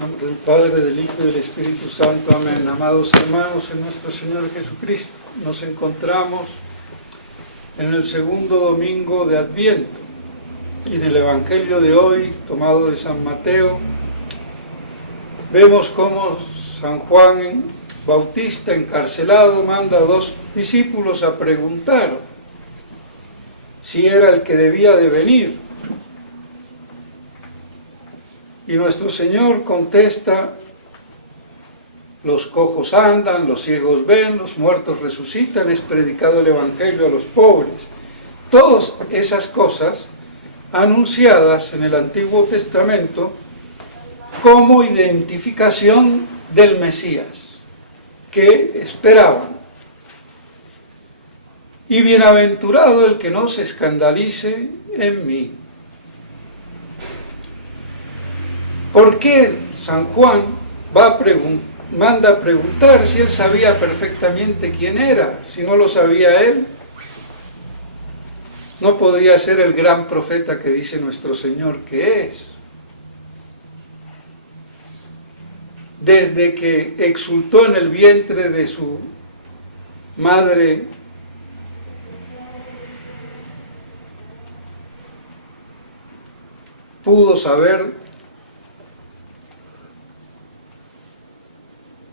En nombre del Padre, del Hijo y del Espíritu Santo. Amén. Amados hermanos, en nuestro Señor Jesucristo nos encontramos en el segundo domingo de Adviento. Y en el Evangelio de hoy, tomado de San Mateo, vemos cómo San Juan Bautista, encarcelado, manda a dos discípulos a preguntar si era el que debía de venir. Y nuestro Señor contesta: los cojos andan, los ciegos ven, los muertos resucitan, es predicado el Evangelio a los pobres. Todas esas cosas anunciadas en el Antiguo Testamento como identificación del Mesías que esperaban. Y bienaventurado el que no se escandalice en mí. ¿Por qué San Juan manda a preguntar si él sabía perfectamente quién era? Si no lo sabía él, no podía ser el gran profeta que dice nuestro Señor que es. Desde que exultó en el vientre de su madre, pudo saber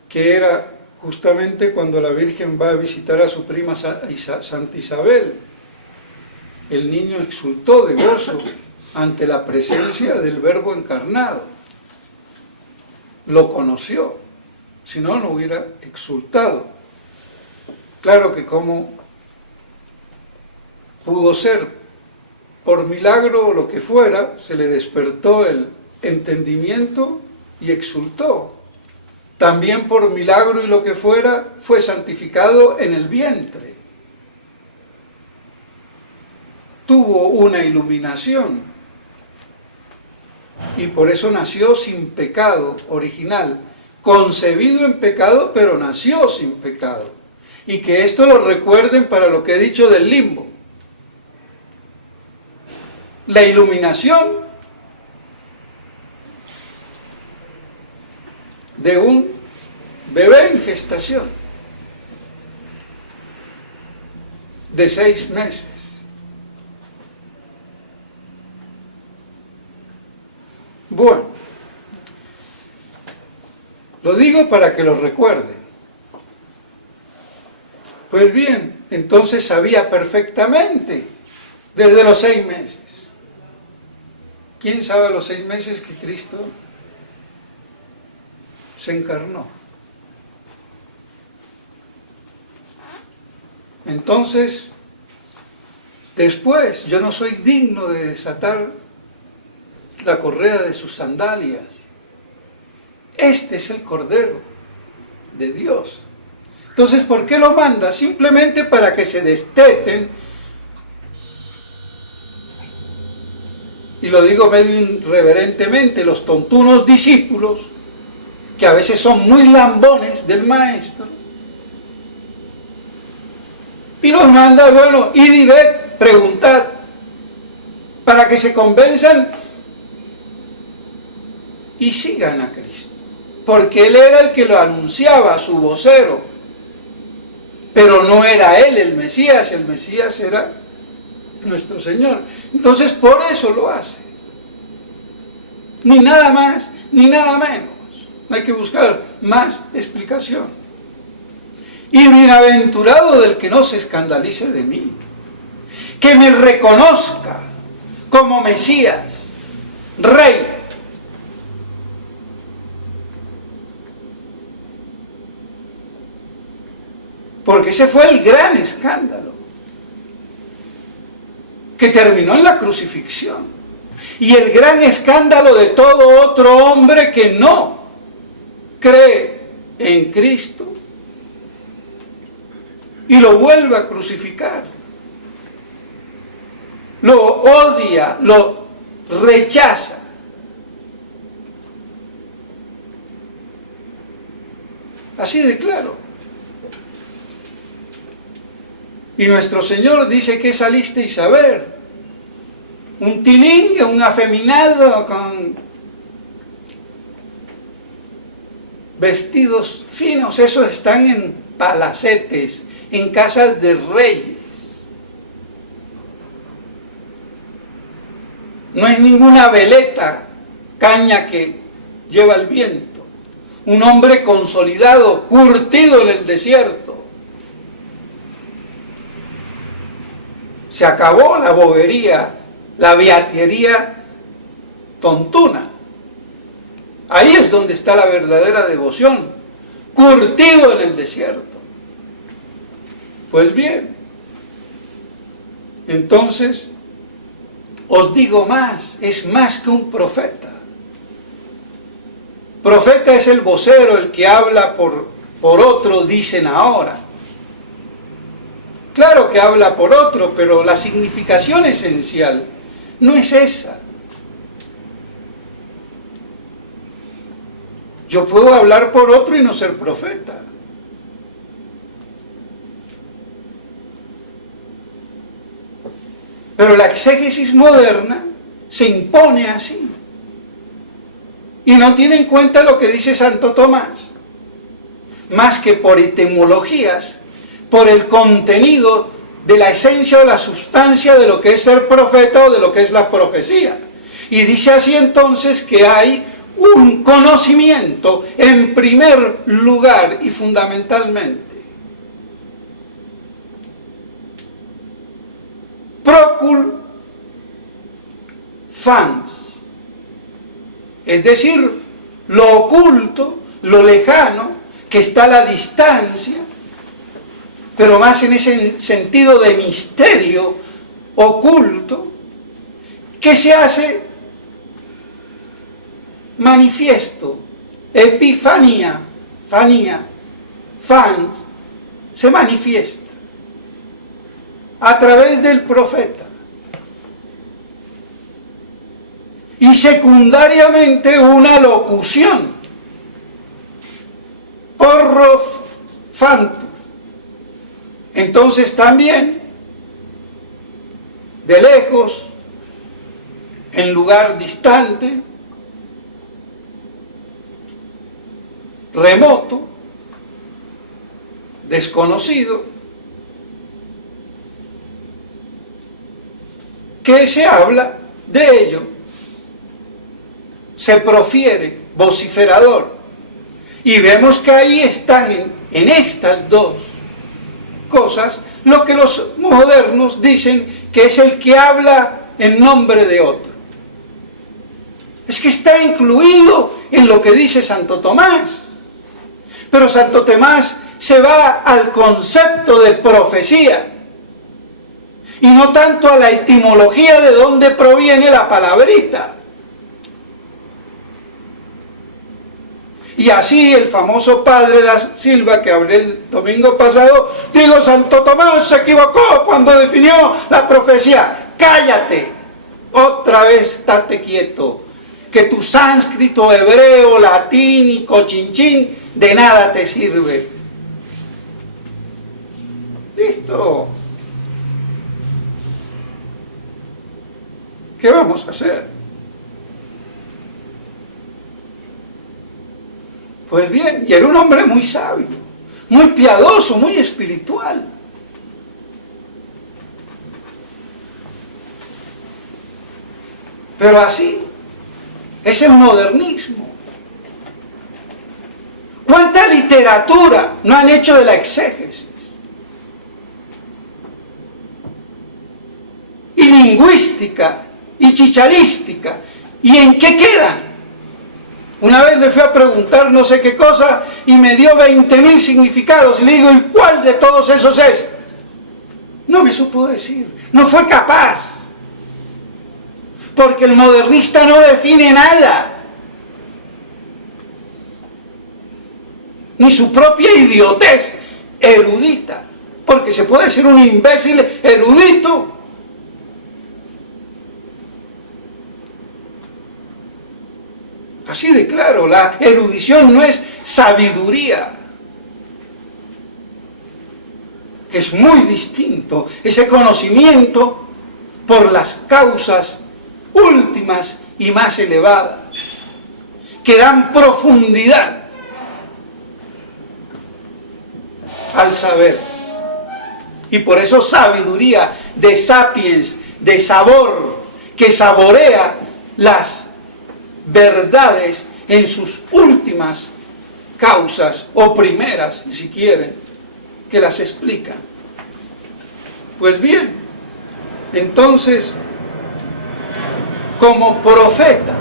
que era justamente cuando la Virgen va a visitar a su prima Santa Isabel. El niño exultó de gozo ante la presencia del Verbo encarnado. Lo conoció, si no, no hubiera exultado. Claro que como pudo ser, por milagro o lo que fuera, se le despertó el entendimiento y exultó. También por milagro y lo que fuera, fue santificado en el vientre. Tuvo una iluminación y por eso nació sin pecado original, concebido en pecado, pero nació sin pecado. Y que esto lo recuerden para lo que he dicho del limbo. La iluminación de un bebé en gestación de 6 meses. Bueno, lo digo para que lo recuerden. Pues bien, entonces sabía perfectamente desde los 6 meses. ¿Quién sabe a los 6 meses que Cristo se encarnó? Entonces, después, yo no soy digno de desatar la correa de sus sandalias. Este es el Cordero de Dios. Entonces, ¿por qué lo manda? Simplemente para que se desteten, y lo digo medio irreverentemente, los tontunos discípulos, que a veces son muy lambones del maestro, y los manda, bueno, id y ved, preguntad, para que se convenzan y sigan a Cristo, porque Él era el que lo anunciaba, su vocero, pero no era Él el Mesías era nuestro Señor. Entonces por eso lo hace, ni nada más, ni nada menos. No hay que buscar más explicación. Y bienaventurado del que no se escandalice de mí, que me reconozca como Mesías, Rey. Porque ese fue el gran escándalo que terminó en la crucifixión. Y el gran escándalo de todo otro hombre que no cree en Cristo y lo vuelve a crucificar, lo odia, lo rechaza. Así de claro. Y nuestro Señor dice: ¿qué salisteis a ver? ¿Un tilingue, un afeminado con vestidos finos, esos están en palacetes, en casas de reyes. No es ninguna veleta, caña que lleva el viento. Un hombre consolidado, curtido en el desierto. Se acabó la bobería, la beatería tontuna. Ahí es donde está la verdadera devoción, curtido en el desierto. Pues bien, entonces os digo más, es más que un profeta. Profeta es el vocero, el que habla por otro, dicen ahora. Claro que habla por otro, pero la significación esencial no es esa. Yo puedo hablar por otro y no ser profeta. Pero la exégesis moderna se impone así. Y no tiene en cuenta lo que dice Santo Tomás. Más que por etimologías, por el contenido de la esencia o la sustancia de lo que es ser profeta o de lo que es la profecía. Y dice así entonces que hay un conocimiento en primer lugar y fundamentalmente. Procul fans, es decir, lo oculto, lo lejano, que está a la distancia, pero más en ese sentido de misterio oculto, que se hace manifiesto, epifanía, fans, se manifiesta a través del profeta. Y secundariamente una locución, porrof fantus. Entonces también, de lejos, en lugar distante, remoto, desconocido, que se habla de ello, se profiere, vociferador. Y vemos que ahí están en estas dos cosas lo que los modernos dicen que es el que habla en nombre de otro. Es que está incluido en lo que dice Santo Tomás. Pero Santo Tomás se va al concepto de profecía y no tanto a la etimología de dónde proviene la palabrita. Y así el famoso padre da Silva, que hablé el domingo pasado, digo, Santo Tomás se equivocó cuando definió la profecía. ¡Cállate! Otra vez estate quieto, que tu sánscrito, hebreo, latín y cochinchín de nada te sirve. Listo. ¿Qué vamos a hacer? Pues bien, y era un hombre muy sabio, muy piadoso, muy espiritual. Pero así es el modernismo. ¿Cuánta literatura no han hecho de la exégesis? Y lingüística, y chichalística. ¿Y en qué quedan? Una vez le fui a preguntar no sé qué cosa y me dio 20.000 significados. Y le digo, ¿y cuál de todos esos es? No me supo decir, no fue capaz. Porque el modernista no define nada. Ni su propia idiotez erudita. Porque se puede ser un imbécil erudito. Así de claro, la erudición no es sabiduría. Es muy distinto ese conocimiento por las causas últimas y más elevadas, que dan profundidad al saber. Y por eso sabiduría, de sapiens, de sabor, que saborea las verdades en sus últimas causas, o primeras, si quieren, que las explican. Pues bien, entonces, como profeta,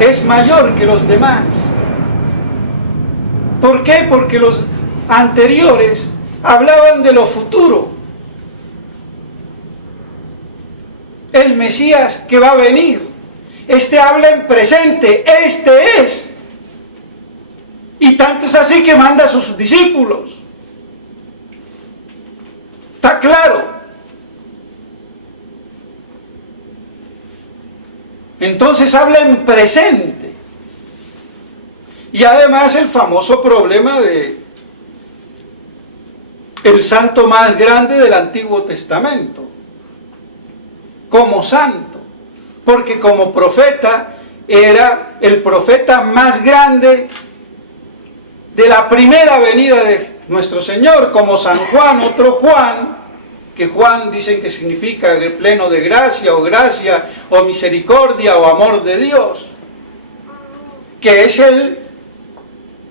es mayor que los demás. ¿Por qué? Porque los anteriores hablaban de lo futuro. El Mesías que va a venir. Este habla en presente. Este es. Y tanto es así que manda a sus discípulos. ¿Está claro? Entonces habla en presente. Y además el famoso problema de el santo más grande del Antiguo Testamento, como santo, porque como profeta era el profeta más grande de la primera venida de nuestro Señor, como San Juan, otro Juan, que Juan dicen que significa el pleno de gracia o misericordia o amor de Dios, que es el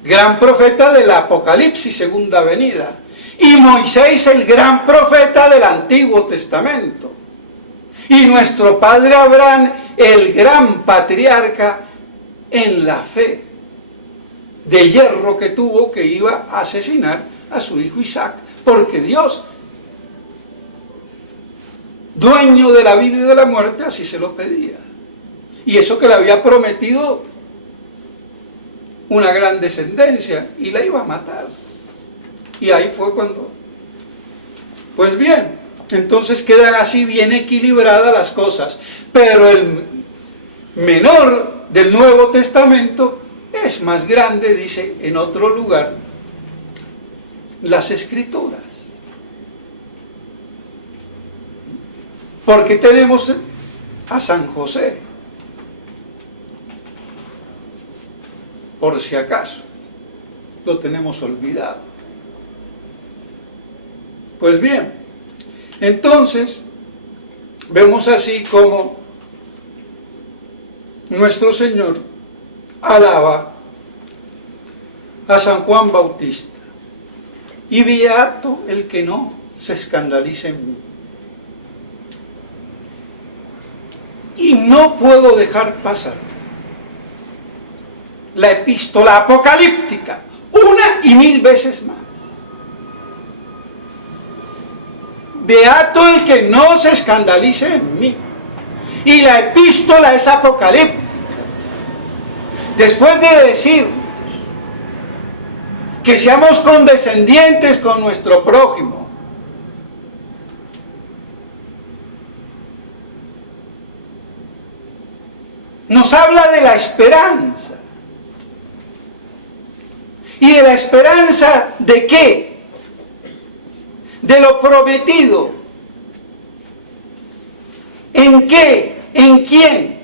gran profeta del Apocalipsis, segunda venida, y Moisés el gran profeta del Antiguo Testamento, y nuestro padre Abraham el gran patriarca en la fe de hierro que tuvo, que iba a asesinar a su hijo Isaac, porque Dios, dueño de la vida y de la muerte, así se lo pedía, y eso que le había prometido una gran descendencia, y la iba a matar. Y ahí fue cuando... Pues bien, entonces quedan así bien equilibradas las cosas, pero el menor del Nuevo Testamento es más grande, dice en otro lugar, las Escrituras. Porque tenemos a San José, por si acaso lo tenemos olvidado. Pues bien, entonces vemos así como nuestro Señor alaba a San Juan Bautista: y beato el que no se escandalice en mí. Y no puedo dejar pasar la epístola apocalíptica, una y mil veces más. Beato el que no se escandalice en mí. Y la epístola es apocalíptica. Después de decir que seamos condescendientes con nuestro prójimo, nos habla de la esperanza. ¿Y de la esperanza de qué? De lo prometido. ¿En qué? ¿En quién?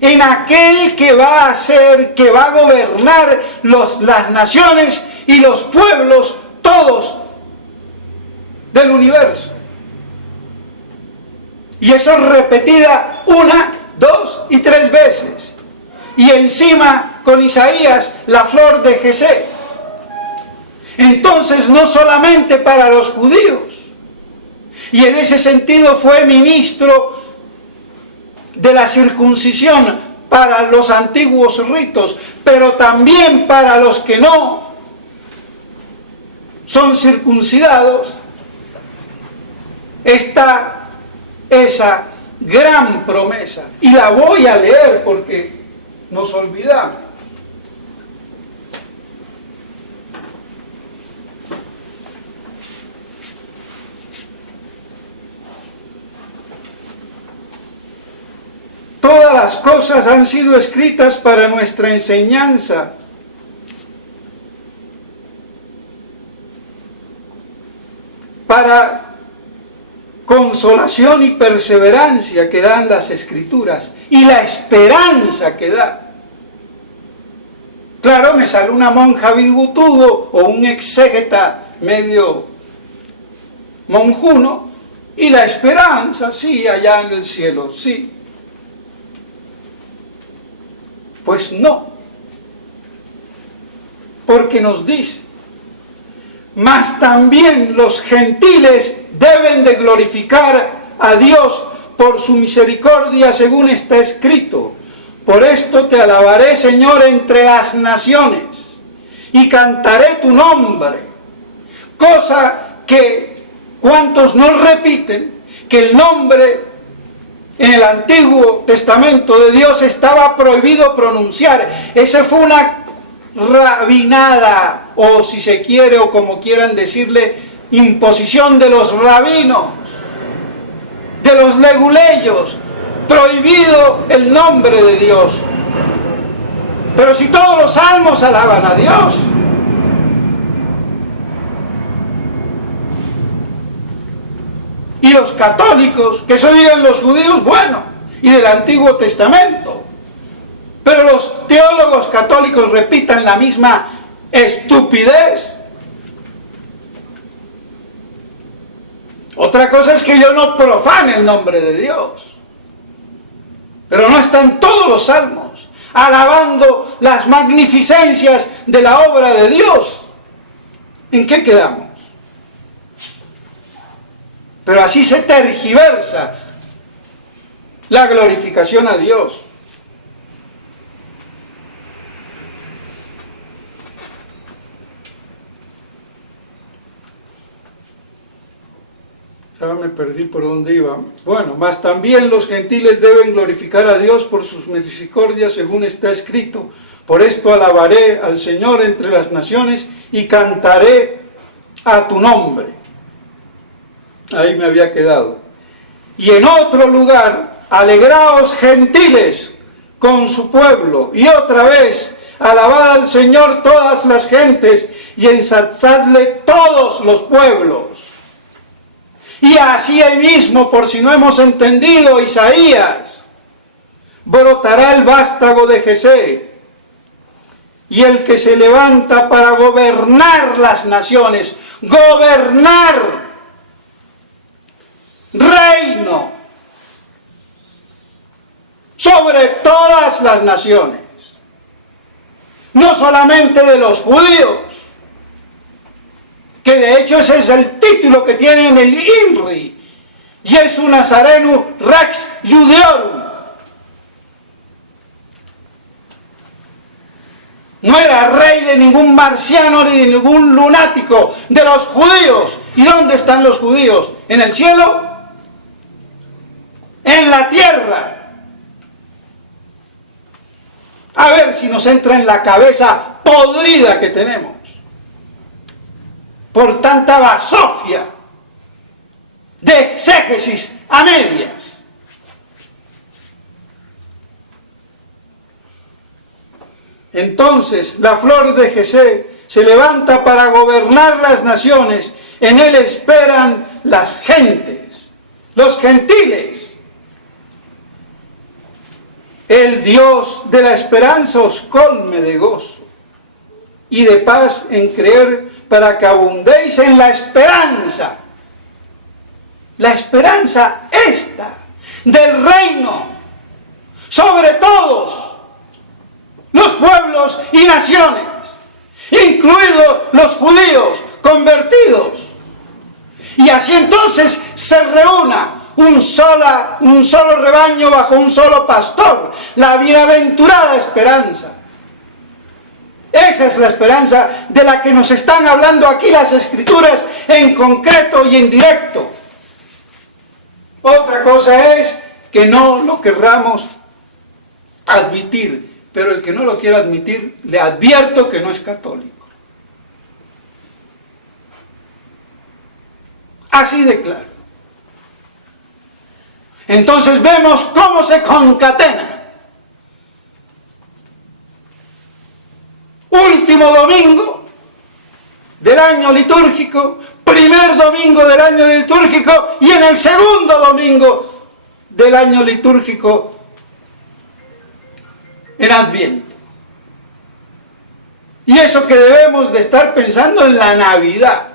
En aquel que va a ser, que va a gobernar las naciones y los pueblos, todos del universo. Y eso es repetida una, dos y tres veces. Y encima con Isaías la flor de Jesé. Entonces no solamente para los judíos, y en ese sentido fue ministro de la circuncisión para los antiguos ritos, pero también para los que no son circuncidados, está esa gran promesa. Y la voy a leer porque nos olvidamos. Todas las cosas han sido escritas para nuestra enseñanza, para consolación y perseverancia que dan las Escrituras, y la esperanza que da. Claro, me sale una monja bigotudo o un exégeta medio monjuno, y la esperanza, sí, allá en el cielo, sí. Pues no, porque nos dice, mas también los gentiles deben de glorificar a Dios por su misericordia, según está escrito. Por esto te alabaré, Señor, entre las naciones, y cantaré tu nombre. Cosa que, ¿cuántos no repiten? Que el nombre en el Antiguo Testamento de Dios estaba prohibido pronunciar. Esa fue una rabinada, o si se quiere, o como quieran decirle, imposición de los rabinos, de los leguleyos. Prohibido el nombre de Dios. Pero si todos los salmos alaban a Dios. Y los católicos, que eso digan los judíos, bueno, y del Antiguo Testamento. Pero los teólogos católicos repitan la misma estupidez. Otra cosa es que yo no profane el nombre de Dios. Pero no están todos los salmos alabando las magnificencias de la obra de Dios. ¿En qué quedamos? Pero así se tergiversa la glorificación a Dios. Ya me perdí por dónde iba. Bueno, mas también los gentiles deben glorificar a Dios por sus misericordias, según está escrito. Por esto alabaré al Señor entre las naciones y cantaré a tu nombre. Ahí me había quedado. Y en otro lugar, alegraos gentiles con su pueblo. Y otra vez, alabad al Señor todas las gentes y ensalzadle todos los pueblos. Y así mismo, por si no hemos entendido Isaías, brotará el vástago de Jesé, y el que se levanta para gobernar las naciones, gobernar, reino, sobre todas las naciones, no solamente de los judíos, que de hecho ese es el título que tiene en el INRI, Jesu Nazarenu Rex Judeorum. No era rey de ningún marciano ni de ningún lunático, de los judíos. ¿Y dónde están los judíos? ¿En el cielo? ¿En la tierra? A ver si nos entra en la cabeza podrida que tenemos por tanta basofia de exégesis a medias. Entonces la flor de Jesé se levanta para gobernar las naciones, en él esperan las gentes, los gentiles. El Dios de la esperanza os colme de gozo y de paz en creer, para que abundéis en la esperanza. La esperanza esta del reino sobre todos los pueblos y naciones, incluidos los judíos convertidos. Y así entonces se reúna un solo rebaño bajo un solo pastor, la bienaventurada esperanza. Esa es la esperanza de la que nos están hablando aquí las Escrituras en concreto y en directo. Otra cosa es que no lo querramos admitir, pero el que no lo quiera admitir, le advierto que no es católico. Así de claro. Entonces vemos cómo se concatena. Último domingo del año litúrgico, primer domingo del año litúrgico y en el segundo domingo del año litúrgico en Adviento. Y eso que debemos de estar pensando en la Navidad.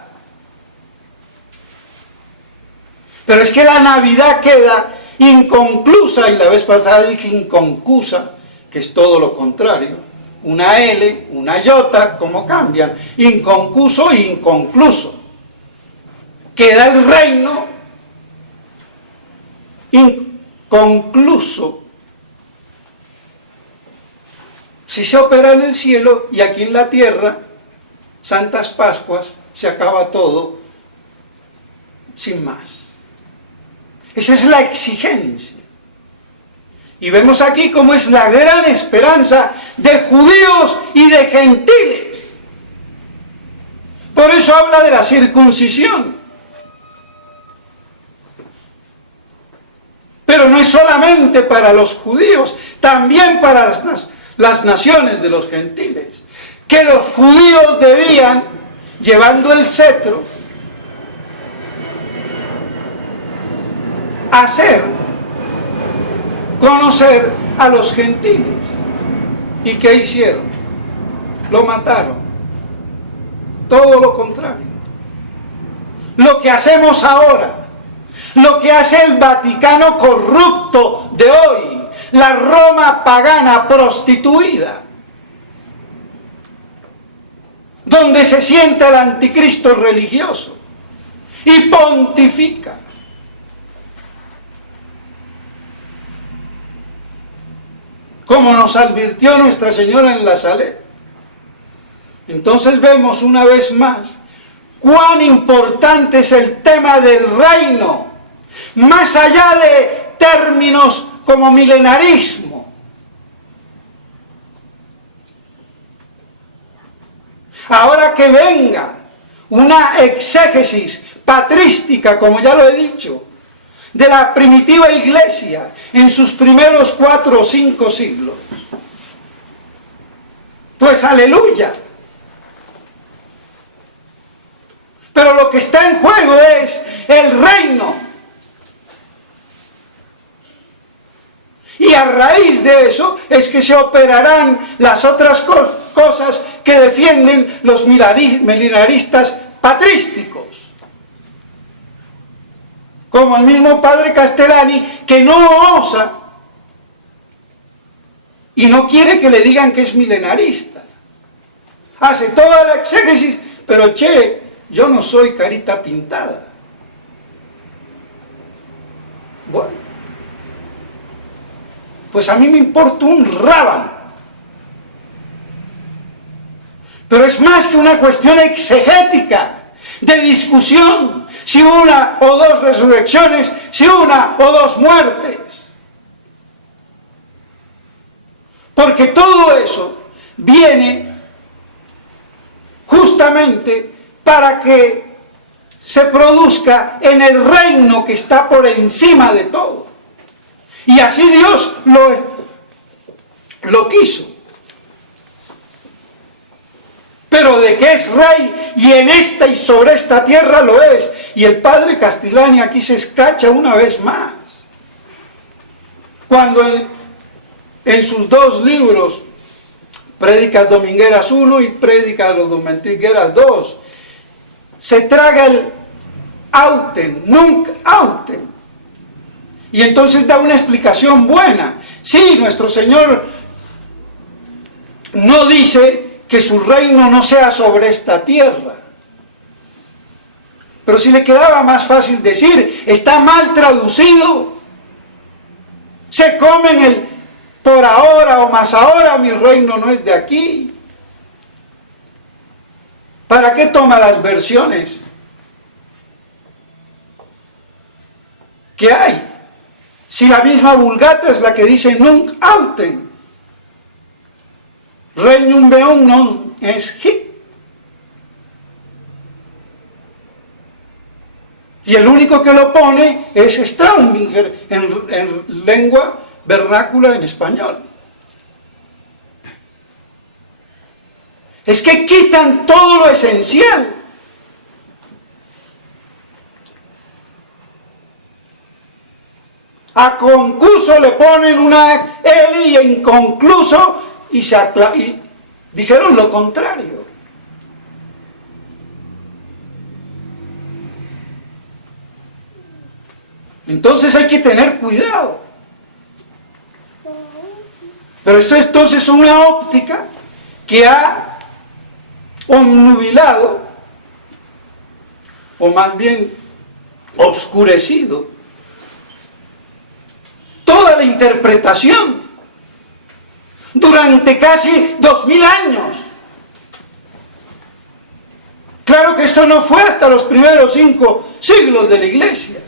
Pero es que la Navidad queda inconclusa, y la vez pasada dije inconcusa, que es todo lo contrario. Una L, una Y, ¿cómo cambian? Inconcuso e inconcluso. Queda el reino inconcluso. Si se opera en el cielo y aquí en la tierra, Santas Pascuas, se acaba todo sin más. Esa es la exigencia. Y vemos aquí cómo es la gran esperanza de judíos y de gentiles. Por eso habla de la circuncisión. Pero no es solamente para los judíos, también para las naciones de los gentiles. Que los judíos debían, llevando el cetro, hacer conocer a los gentiles. ¿Y qué hicieron? Lo mataron. Todo lo contrario. Lo que hacemos ahora, lo que hace el Vaticano corrupto de hoy, la Roma pagana prostituida, donde se sienta el anticristo religioso y pontifica. Como nos advirtió Nuestra Señora en la Salet. Entonces vemos una vez más cuán importante es el tema del reino, más allá de términos como milenarismo. Ahora que venga una exégesis patrística, como ya lo he dicho, de la primitiva iglesia en sus primeros 4 o 5 siglos, pues aleluya. Pero lo que está en juego es el reino. Y a raíz de eso es que se operarán las otras cosas que defienden los milenaristas patrísticos. Como el mismo padre Castellani, que no osa y no quiere que le digan que es milenarista. Hace toda la exégesis, pero yo no soy carita pintada. Bueno, pues a mí me importa un rábano. Pero es más que una cuestión exegética, de discusión, si una o dos resurrecciones, si una o dos muertes. Porque todo eso viene justamente para que se produzca en el reino que está por encima de todo. Y así Dios lo quiso. Pero de que es rey, y en esta y sobre esta tierra lo es. Y el padre Castellani aquí se escacha una vez más. Cuando en sus 2 libros, Prédicas Domingueras 1 y Prédicas Domingueras 2, se traga el auten, nunc auten. Y entonces da una explicación buena. Sí, nuestro Señor no dice que su reino no sea sobre esta tierra. Pero si le quedaba más fácil decir, está mal traducido. Se comen el por ahora o más ahora, mi reino no es de aquí. ¿Para qué toma las versiones que hay? Si la misma Vulgata es la que dice nunc autem. Regnum meum non es hic. Y el único que lo pone es Straubinger en lengua vernácula en español. Es que quitan todo lo esencial. A concluso le ponen una L y inconcluso y dijeron lo contrario. Entonces hay que tener cuidado. Pero esto es entonces una óptica que ha obnubilado, o más bien obscurecido, toda la interpretación durante casi 2000 años. Claro que esto no fue hasta los primeros 5 siglos de la Iglesia.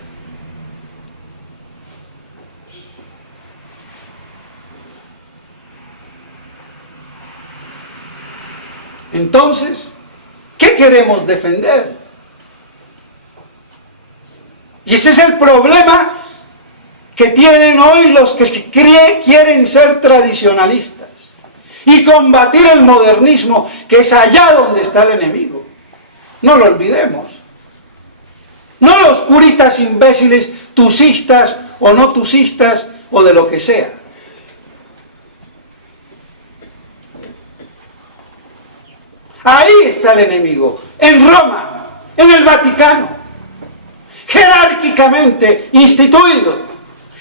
Entonces, ¿qué queremos defender? Y ese es el problema que tienen hoy los que quieren ser tradicionalistas y combatir el modernismo, que es allá donde está el enemigo. No lo olvidemos. No los curitas imbéciles, tusistas o no tusistas o de lo que sea. Ahí está el enemigo, en Roma, en el Vaticano, jerárquicamente instituido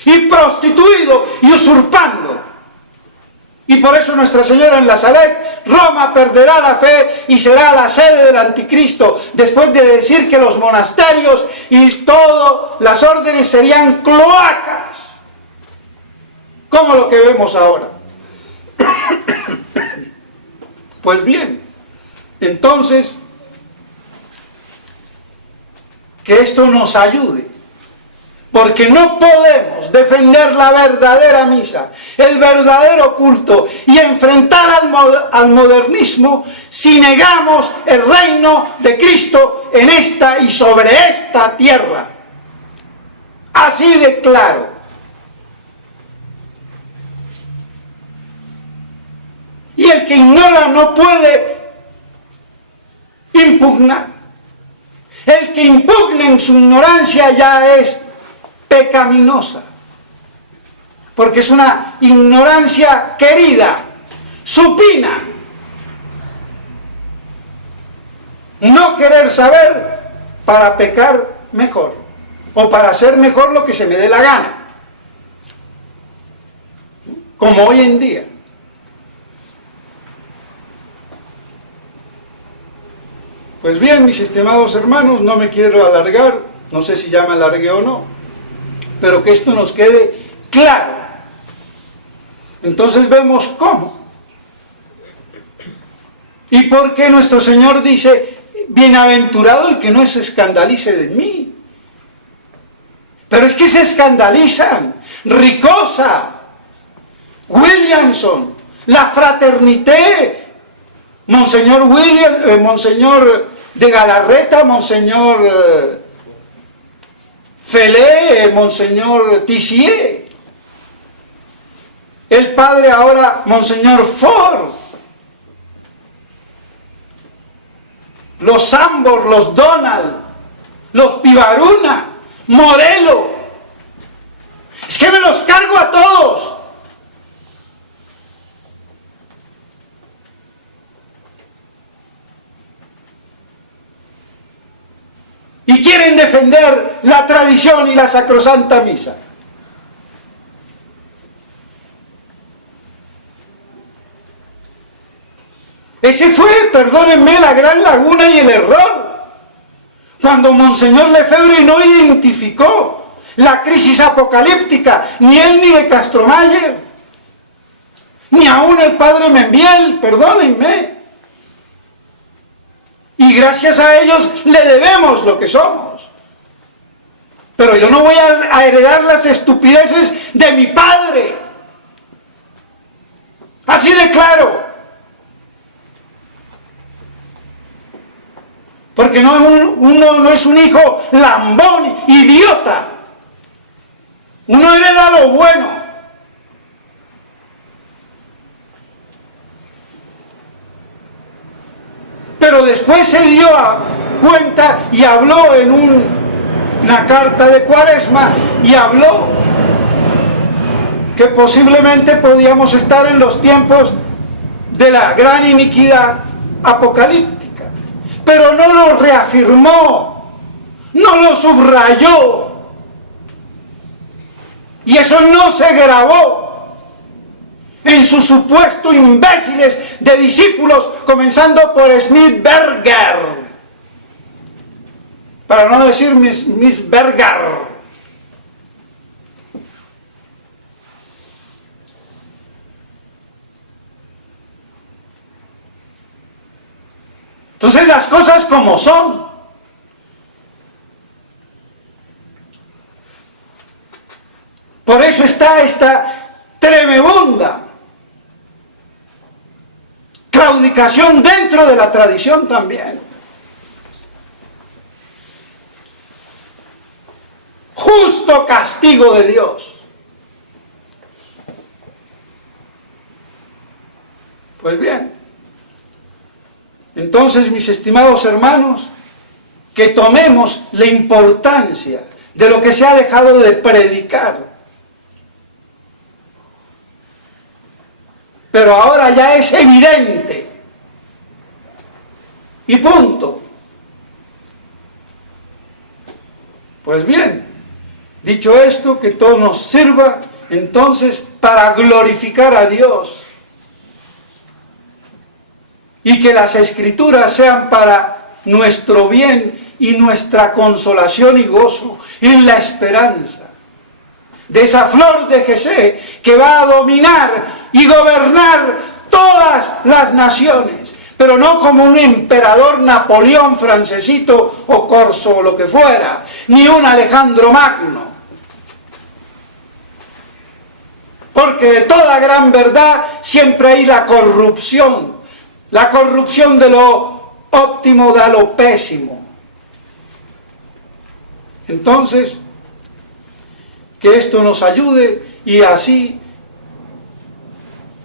y prostituido y usurpando. Y por eso Nuestra Señora en la Salet, Roma perderá la fe y será la sede del anticristo, después de decir que los monasterios y todas las órdenes serían cloacas, como lo que vemos ahora. Pues bien, entonces, que esto nos ayude, porque no podemos defender la verdadera misa, el verdadero culto y enfrentar al modernismo si negamos el reino de Cristo en esta y sobre esta tierra. Así de claro. Y el que ignora no puede impugnar. El que impugna en su ignorancia ya es pecaminosa, porque es una ignorancia querida, supina. No querer saber para pecar mejor, o para hacer mejor lo que se me dé la gana, como hoy en día. Pues bien, mis estimados hermanos, no me quiero alargar, no sé si ya me alargué o no, pero que esto nos quede claro. Entonces vemos cómo y por qué nuestro Señor dice: bienaventurado el que no se escandalice de mí. Pero es que se escandalizan. Ricosa, Williamson, la Fraternité, Monseñor Monseñor de Galarreta, Monseñor Felé, Monseñor Tissier, el padre ahora Monseñor Ford, los Sambor, los Donald, los Pivaruna, Morelo. Es que me los cargo a todos. Y quieren defender la tradición y la sacrosanta misa. Ese fue, perdónenme, la gran laguna y el error. Cuando Monseñor Lefebvre no identificó la crisis apocalíptica, ni él ni de Castromayer, ni aún el padre Membiel, perdónenme. Y gracias a ellos le debemos lo que somos. Pero yo no voy a heredar las estupideces de mi padre. Así de claro. Porque uno no es un hijo lambón, idiota. Uno hereda lo bueno. Pero después se dio cuenta y habló en una carta de Cuaresma, y habló que posiblemente podíamos estar en los tiempos de la gran iniquidad apocalíptica, pero no lo reafirmó, no lo subrayó, y eso no se grabó en sus supuestos imbéciles de discípulos, comenzando por Smithberger, para no decir Miss Berger. Entonces las cosas como son. Por eso está esta tremenda claudicación dentro de la tradición también. Justo castigo de Dios. Pues bien, entonces, mis estimados hermanos, que tomemos la importancia de lo que se ha dejado de predicar. Pero ahora ya es evidente. Y punto. Pues bien, dicho esto, que todo nos sirva entonces para glorificar a Dios. Y que las Escrituras sean para nuestro bien y nuestra consolación y gozo en la esperanza de esa flor de Jesé que va a dominar y gobernar todas las naciones, pero no como un emperador Napoleón francesito o corso o lo que fuera, ni un Alejandro Magno. Porque de toda gran verdad siempre hay la corrupción de lo óptimo da lo pésimo. Entonces, que esto nos ayude y así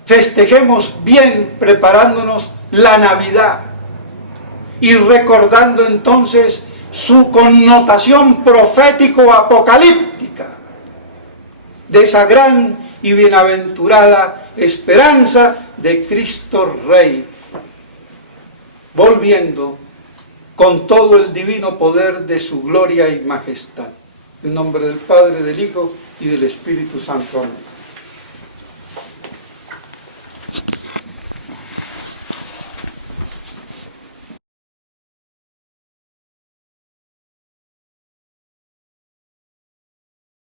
festejemos bien preparándonos la Navidad y recordando entonces su connotación profético-apocalíptica de esa gran y bienaventurada esperanza de Cristo Rey, volviendo con todo el divino poder de su gloria y majestad. En nombre del Padre, del Hijo y del Espíritu Santo. Amén.